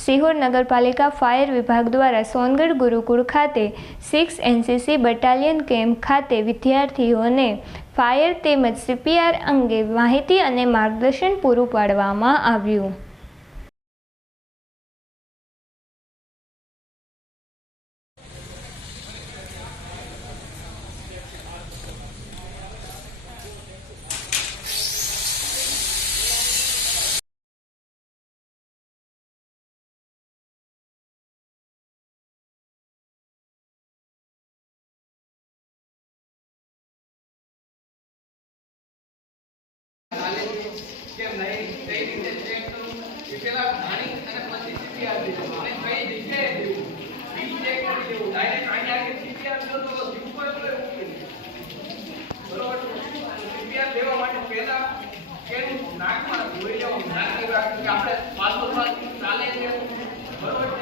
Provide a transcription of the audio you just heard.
સિહોર નગરપાલિકા ફાયર વિભાગ દ્વારા સોનગઢ ગુરુકુળ ખાતે 6 એનસીસી બટાલિયન કેમ્પ ખાતે વિદ્યાર્થીઓને ફાયર તેમજ સીપીઆર અંગે માહિતી અને માર્ગદર્શન પૂરું પાડવામાં આવ્યું। કેમ નહીં કઈ રીતે ચેક કરું એ પેલા પાણી અને પછી સીપીઆર દેવું અને કઈ જગ્યાએ દેવું બી ચેક કરી દેવું ડાયરેક્ટ આની આગે સીપીઆર દો તો જીવ પર પડે બરોબર સીપીઆર દેવા માટે પહેલા કેનું નાકમાં જોઈ લેવું નાક કે આપણે પાછો ચાલે છે બરોબર